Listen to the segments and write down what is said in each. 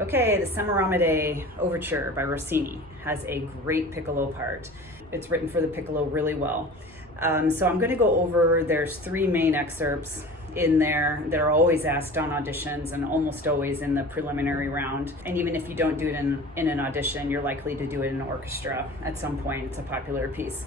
Okay, the Semiramide Overture by Rossini has a great piccolo part. It's written for the piccolo really well. So I'm going to go over, there's 3 main excerpts in there that are always asked on auditions and almost always in the preliminary round. And even if you don't do it in an audition, you're likely to do it in an orchestra at some point. It's a popular piece.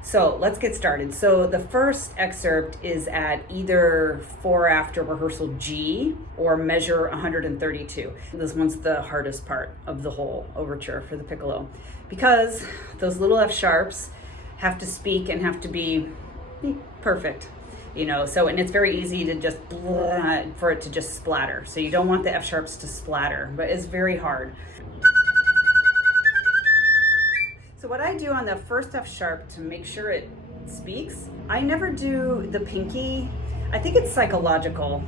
So let's get started. So the first excerpt is at either 4 after rehearsal G or measure 132. This one's the hardest part of the whole overture for the piccolo because those little F sharps have to speak and have to be perfect, you know, and it's very easy to just for it to just splatter. So you don't want the F sharps to splatter, but it's very hard. So what I do on the first F sharp to make sure it speaks, I never do the pinky. I think it's psychological,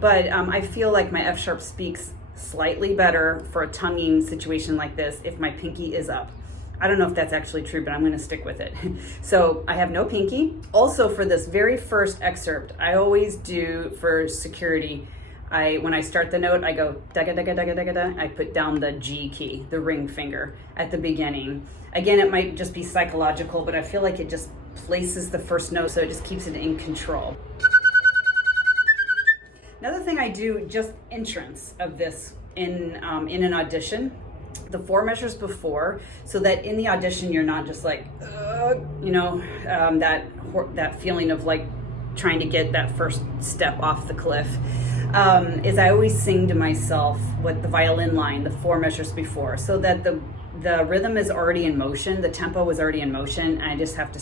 but I feel like my F sharp speaks slightly better for a tonguing situation like this if my pinky is up. I don't know if that's actually true, but I'm going to stick with it. So I have no pinky. Also for this very first excerpt, I always do for security, when I start the note, I go daga daga daga daga da. I put down the G key, the ring finger at the beginning. Again, it might just be psychological, but I feel like it just places the first note, so it just keeps it in control. Another thing I do, just entrance of this in an audition, the 4 measures before, so that in the audition you're not just like, that feeling of like trying to get that first step off the cliff. Is I always sing to myself what the violin line, the 4 measures before, so that the rhythm is already in motion, the tempo is already in motion, and I just have to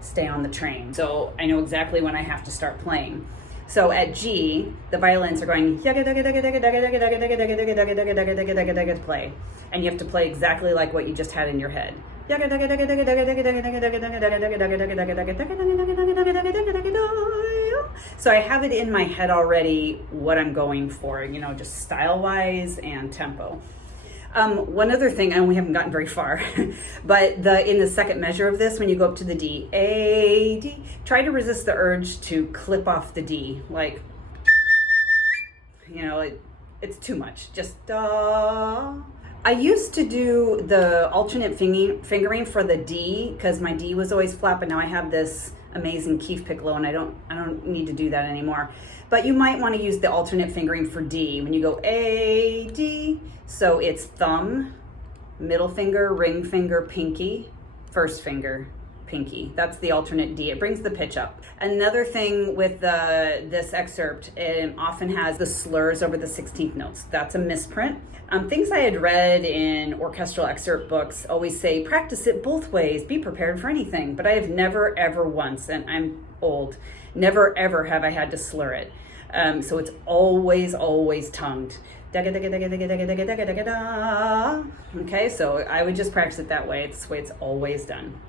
stay on the train. So I know exactly when I have to start playing. So at G, the violins are going play, and you have to play exactly like what you just had in your head. So I have it in my head already what I'm going for, just style-wise and tempo. One other thing, and we haven't gotten very far, but in the second measure of this, when you go up to the D, A, D, try to resist the urge to clip off the D, like, it's too much, just da. I used to do the alternate fingering for the D because my D was always flat, but now I have this amazing Keef piccolo and I don't need to do that anymore. But you might want to use the alternate fingering for D when you go A, D. So it's thumb, middle finger, ring finger, pinky, first finger, pinky. That's the alternate D. It brings the pitch up. Another thing with this excerpt, it often has the slurs over the 16th notes. That's a misprint. Things I had read in orchestral excerpt books always say, practice it both ways, be prepared for anything. But I have never, ever once, and I'm old, never, ever have I had to slur it. So it's always, always tongued. Okay, so I would just practice it that way. It's the way it's always done.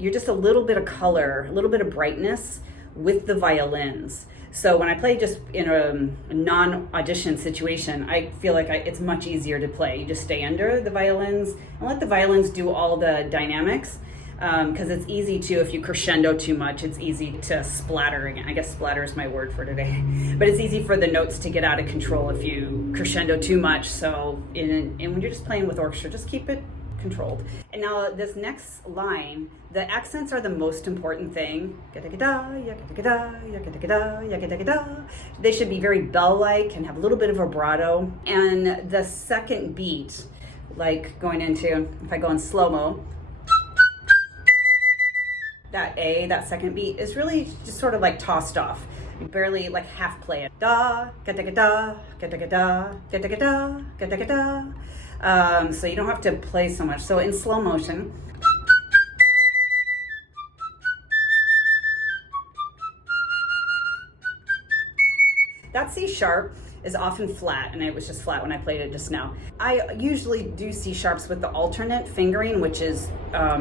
You're just a little bit of color, a little bit of brightness with the violins. So when I play just in a non-audition situation, I feel like it's much easier to play. You just stay under the violins and let the violins do all the dynamics, because it's easy to, if you crescendo too much, it's easy to splatter again. I guess splatter is my word for today. But it's easy for the notes to get out of control if you crescendo too much. So and when you're just playing with orchestra, just keep it controlled. And now this next line, the accents are the most important thing. They should be very bell-like and have a little bit of vibrato. And the second beat, like going into, if I go in slow-mo, that A, that second beat is really just sort of like tossed off. You barely like half play it. Da, ga da ga da, ga da ga da, ga da ga da, ga da ga da. So you don't have to play so much. So in slow motion, that C sharp is often flat, and it was just flat when I played it just now. I usually do C sharps with the alternate fingering, which is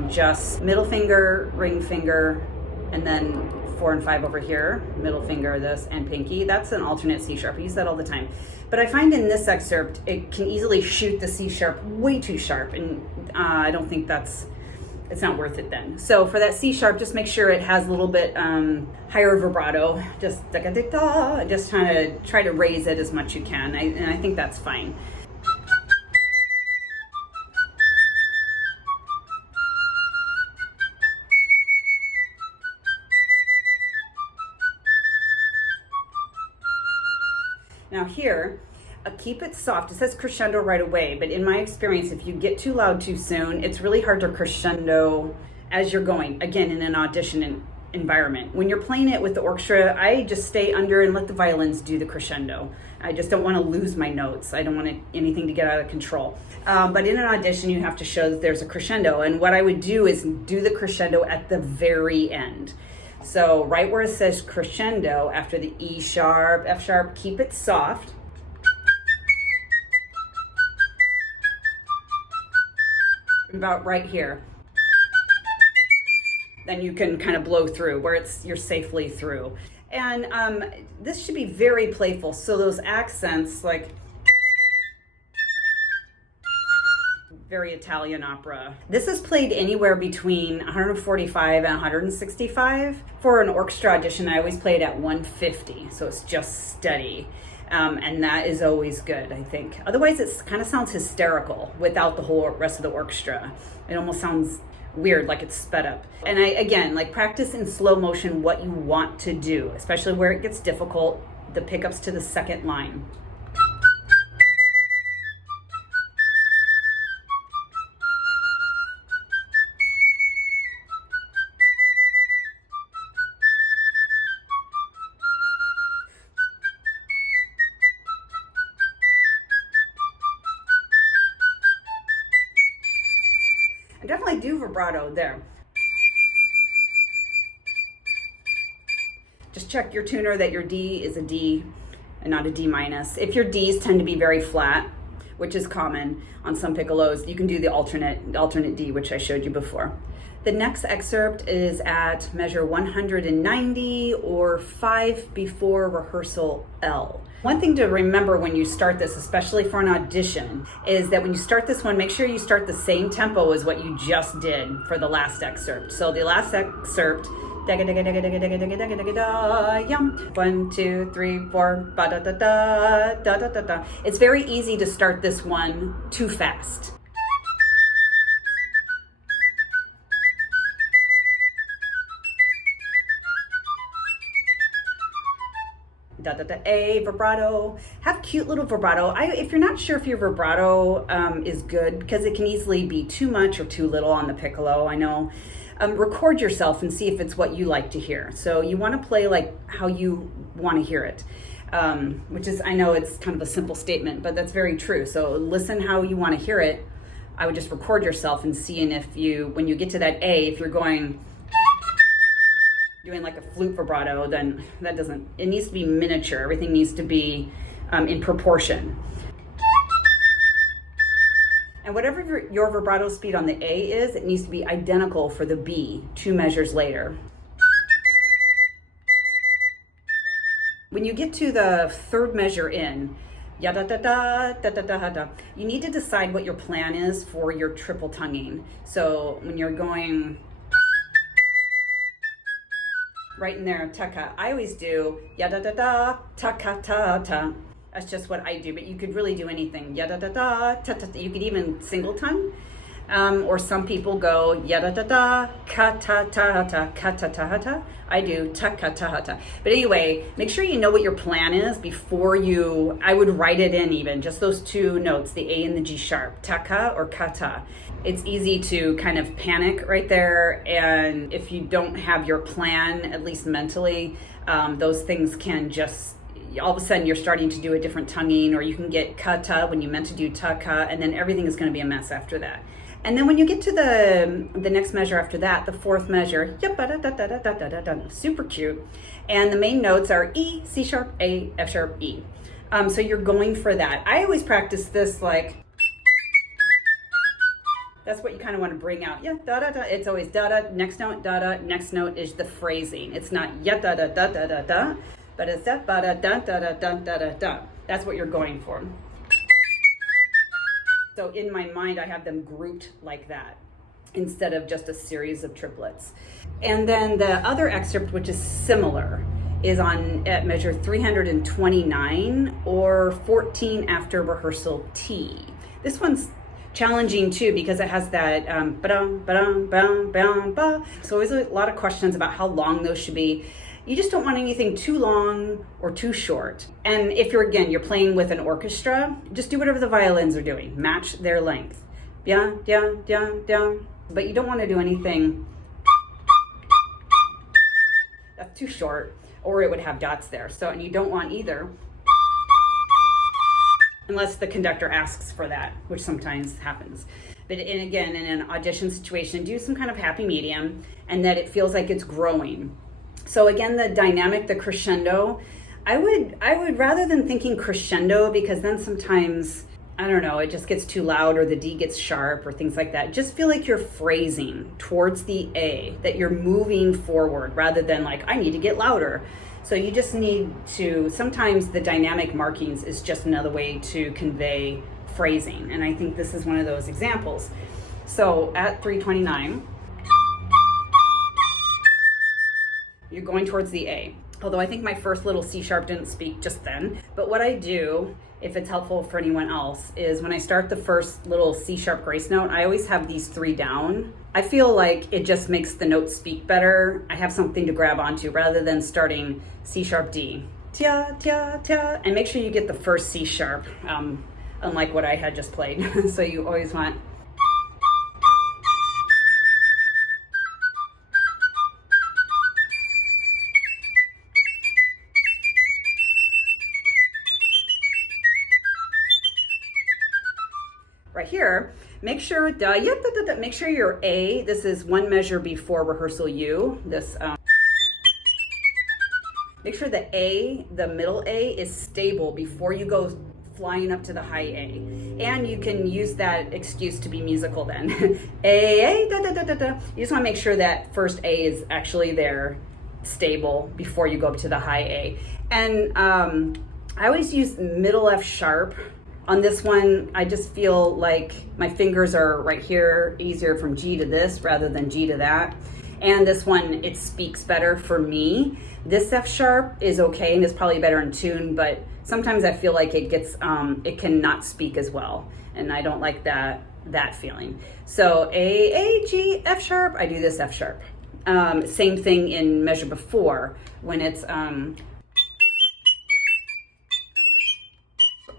just middle finger, ring finger, and then 4 and 5 over here, middle finger, this, and pinky. That's an alternate C sharp. I use that all the time. But I find in this excerpt, it can easily shoot the C sharp way too sharp, and I don't think it's not worth it then. So for that C sharp, just make sure it has a little bit higher vibrato. Just da-da-da-da, just try to raise it as much you can, and I think that's fine. Now here, keep it soft. It says crescendo right away, but in my experience, if you get too loud too soon, it's really hard to crescendo as you're going, again, in an audition environment. When you're playing it with the orchestra, I just stay under and let the violins do the crescendo. I just don't want to lose my notes. I don't want anything to get out of control. But in an audition, you have to show that there's a crescendo, and what I would do is do the crescendo at the very end. So right where it says crescendo, after the E sharp, F sharp, keep it soft. About right here. Then you can kind of blow through where you're safely through. And this should be very playful. So those accents, like very Italian opera. This is played anywhere between 145 and 165. For an orchestra audition, I always play it at 150, so it's just steady. And that is always good, I think. Otherwise, it kind of sounds hysterical without the whole rest of the orchestra. It almost sounds weird, like it's sped up. And again, like practice in slow motion what you want to do, especially where it gets difficult, the pickups to the second line. Definitely do vibrato there. Just check your tuner that your D is a D and not a D minus. If your Ds tend to be very flat, which is common on some piccolos, you can do the alternate D, which I showed you before. The next excerpt is at measure 190 or 5 before rehearsal L. One thing to remember when you start this, especially for an audition, is that when you start this one, make sure you start the same tempo as what you just did for the last excerpt. So the last excerpt, 1, 2, 3, 4, ba da da da da da da da. It's very easy to start this one too fast. Da, da, da, A, vibrato. Have cute little vibrato. If you're not sure if your vibrato is good, because it can easily be too much or too little on the piccolo, I know, record yourself and see if it's what you like to hear. So you want to play like how you want to hear it, which is, I know it's kind of a simple statement, but that's very true. So listen how you want to hear it. I would just record yourself and see, and if you, when you get to that A, if you're doing like a flute vibrato, then that doesn't, it needs to be miniature. Everything needs to be in proportion. And whatever your vibrato speed on the A is, it needs to be identical for the B 2 measures later. When you get to the 3rd measure in, ya da da da da da da da, you need to decide what your plan is for your triple tonguing. So when you're going right in there, taka, I always do ya da da da, taka ta ta. That's just what I do, but you could really do anything. Ya da da da, ta ta ta. You could even single tongue, or some people go ya da da da, ka ta ta ta, ka ta ta ta. I do ta ka ta ta. But anyway, make sure you know what your plan is before you. I would write it in, even just those 2 notes, the A and the G sharp, taka or kata. It's easy to kind of panic right there, and if you don't have your plan, at least mentally, those things can just, all of a sudden you're starting to do a different tonguing, or you can get kata when you meant to do taka, and then everything is going to be a mess after that. And then when you get to the next measure after that, the 4th measure, super cute, and the main notes are E, C sharp, A, F sharp, E. So you're going for that. I always practice this like That's what you kind of want to bring out. Yeah, da da da. It's always da da, next note, da da, next note is the phrasing. It's not ya da da da da da da, but it's da da da da da da da da da. That's what you're going for. So in my mind, I have them grouped like that instead of just a series of triplets. And then the other excerpt, which is similar, is at measure 329 or 14 after rehearsal T. This one's challenging too because it has that ba-dum, ba-dum, ba-dum, ba-dum, ba. So there's a lot of questions about how long those should be. You just don't want anything too long or too short. And if you're playing with an orchestra, just do whatever the violins are doing. Match their length. Yeah, yeah, yeah, yeah. But you don't want to do anything that's too short, or it would have dots there. So, and you don't want either, unless the conductor asks for that, which sometimes happens. But again, in an audition situation, do some kind of happy medium and that it feels like it's growing. So again, the dynamic, the crescendo, I would rather than thinking crescendo, because then sometimes, I don't know, it just gets too loud or the D gets sharp or things like that. Just feel like you're phrasing towards the A, that you're moving forward rather than like, I need to get louder. So you just need to, sometimes the dynamic markings is just another way to convey phrasing. And I think this is one of those examples. So at 329, you're going towards the A. Although I think my first little C sharp didn't speak just then. But what I do, if it's helpful for anyone else, is when I start the first little C sharp grace note, I always have these 3 down. I feel like it just makes the note speak better. I have something to grab onto rather than starting C sharp D. Tia, tia, tia. And make sure you get the first C sharp, unlike what I had just played. So you always want. Right here, make sure make sure your A, this is one measure before rehearsal U. This make sure the A, the middle A, is stable before you go flying up to the high A. And you can use that excuse to be musical then. A, da, da, da, da, da. You just want to make sure that first A is actually there, stable, before you go up to the high A. And I always use middle F sharp. On this one, I just feel like my fingers are right here, easier from G to this rather than G to that. And this one, it speaks better for me. This F sharp is okay and is probably better in tune, but sometimes I feel like it gets, it cannot speak as well. And I don't like that feeling. So A, G, F sharp, I do this F sharp. Same thing in measure before when it's,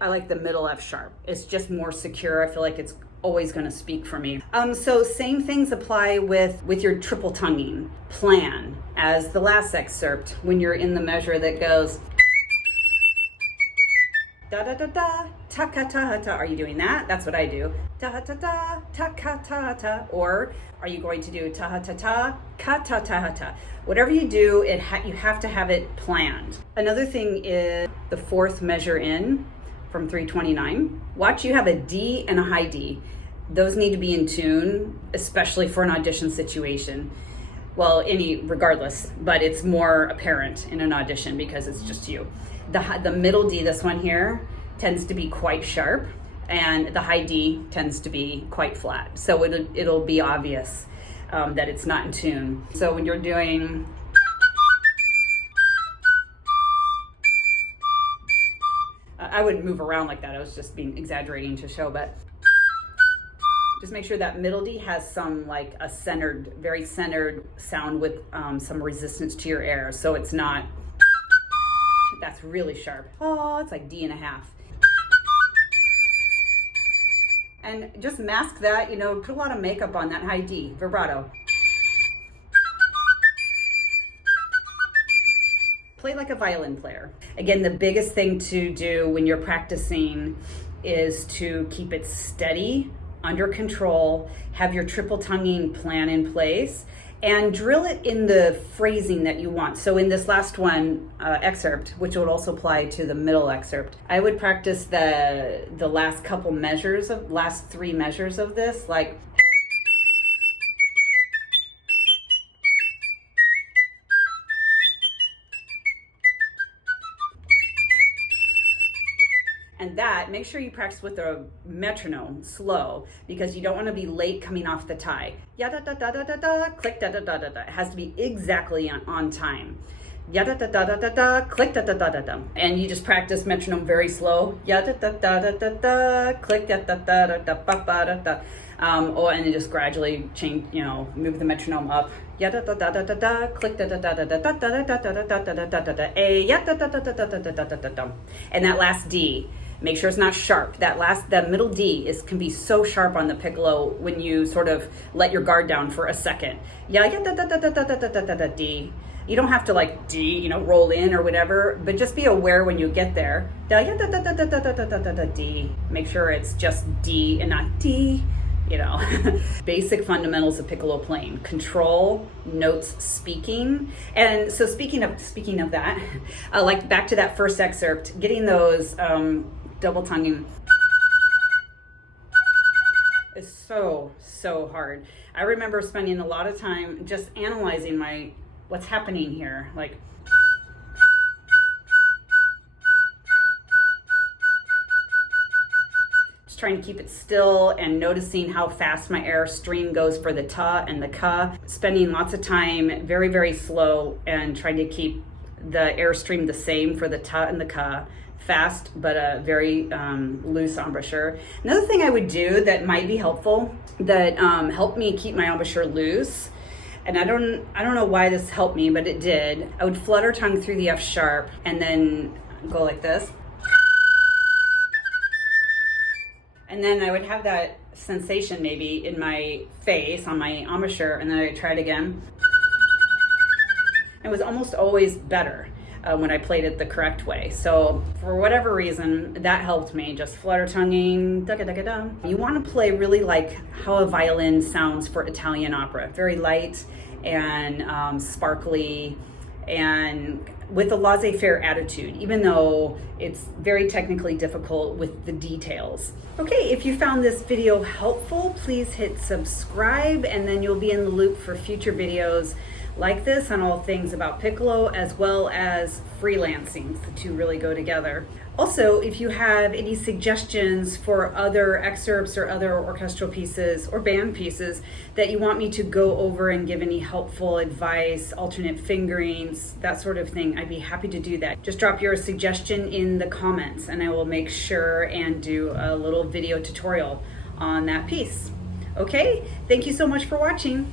I like the middle F sharp. It's just more secure. I feel like it's always going to speak for me. So same things apply with your triple tonguing plan as the last excerpt when you're in the measure that goes da da da da ta ka ta ta. Are you doing that? That's what I do. Da da da ta ka ta ta. Or are you going to do ta ta ta ka ta ta ta? Whatever you do, you have to have it planned. Another thing is the fourth measure in from 329. Watch, you have a D and a high D. Those need to be in tune, especially for an audition situation. Well, regardless, but it's more apparent in an audition because it's just you. The middle D, this one here, tends to be quite sharp, and the high D tends to be quite flat. So it'll be obvious that it's not in tune. So when you're doing I wouldn't move around like that. I was just exaggerating to show, but just make sure that middle D has some like a centered, very centered sound with some resistance to your air. So it's not, that's really sharp. Oh, it's like D and a half. And just mask that, put a lot of makeup on that high D, vibrato. Play like a violin player. Again, the biggest thing to do when you're practicing is to keep it steady, under control, have your triple tonguing plan in place, and drill it in the phrasing that you want. So in this last one, excerpt, which would also apply to the middle excerpt, I would practice the last 3 measures of this, like And that, make sure you practice with a metronome, slow, because you don't want to be late coming off the tie. Ya da da da da da da, click da da da da da. It has to be exactly on time. Ya da da da da da da, click da da da da da. And you just practice metronome very slow. Ya da da da da da da, click da da da da da ba ba da da. And then just gradually change, move the metronome up. Ya da da da da da da, click da da da da da da da da da da da da da da da. A ya da da da da da da da da da da. And that last D, make sure it's not sharp. That middle D can be so sharp on the piccolo when you sort of let your guard down for a second. Ya ya da da da da da da da da da D. You don't have to like D, roll in or whatever, but just be aware when you get there. Da ya da da da da da da da da da D. Make sure it's just D and not D. Basic fundamentals of piccolo playing: control, notes, speaking. And so speaking of that, like back to that first excerpt, getting those double tonguing is so hard. I remember spending a lot of time just analyzing what's happening here, like trying to keep it still and noticing how fast my air stream goes for the ta and the ka, spending lots of time very, very slow and trying to keep the air stream the same for the ta and the ka, fast but a very loose embouchure. Another thing I would do that might be helpful, that helped me keep my embouchure loose, and I don't know why this helped me, but it did. I would flutter tongue through the F sharp and then go like this. And then I would have that sensation maybe in my face, on my embouchure, and then I'd try it again. It was almost always better when I played it the correct way. So for whatever reason, that helped me, just flutter tonguing, da-ga-da-ga-da. You want to play really like how a violin sounds for Italian opera. Very light and sparkly, and with a laissez-faire attitude, even though it's very technically difficult with the details. Okay, if you found this video helpful, please hit subscribe, and then you'll be in the loop for future videos like this on all things about piccolo, as well as freelancing. The two really go together. Also, if you have any suggestions for other excerpts or other orchestral pieces or band pieces that you want me to go over and give any helpful advice, alternate fingerings, that sort of thing, I'd be happy to do that. Just drop your suggestion in the comments and I will make sure and do a little video tutorial on that piece. Okay, thank you so much for watching.